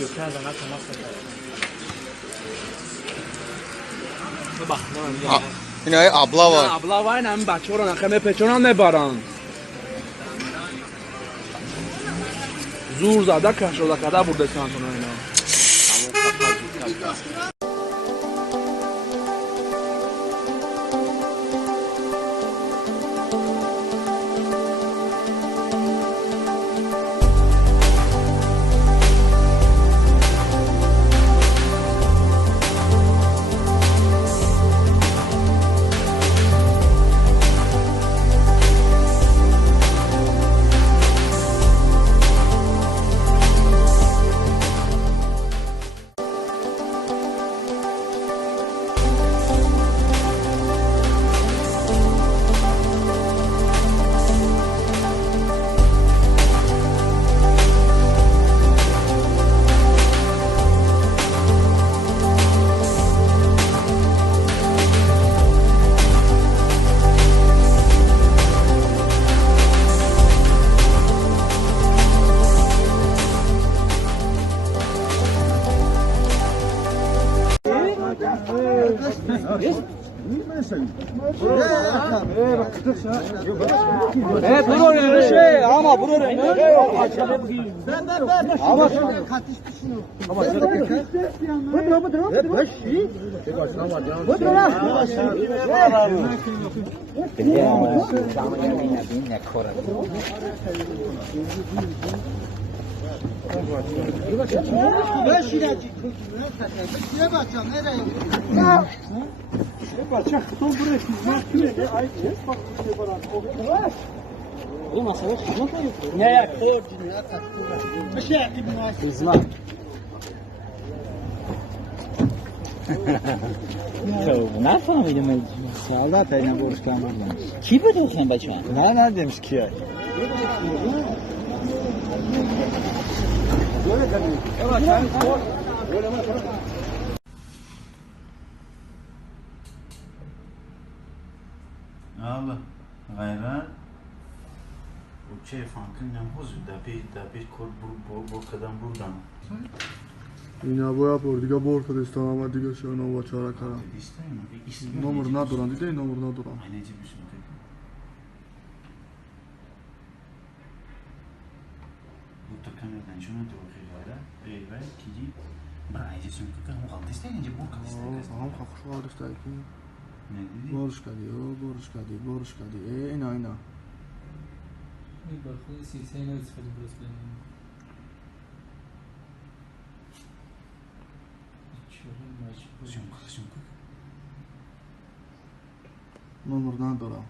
video کردن اینا abla var. Abla var hem bachora na khame pechona nebaran. Zur zada kashoda kada burdestan tuna ina. برو شه ama برو ama بچه خطور بره خدمت کنه این مسئله خدمت نه یک طور جنویت تطوره بشه عقید مواسط بزمان تو نفهمیدم سالات اینا برش کن بردن کی بود اون بچه هم؟ نه demiş کیه Allah غيران وشايف عن كنا نهوز دبي كل بور قدم بردم اینا باید بر دیگه بر فرستم اما دیگه شما با چاره کردم نمر ندارن دیده نمر ندارن bu takımdan şunu da okuyala ve kiji برای چون که هم غلط است اینجا بور کاست هم خوشحال است که نه دیدی بارش کردی اینا این برخوی سیسه اینا استفاده درست کنیم شون نمر ندارم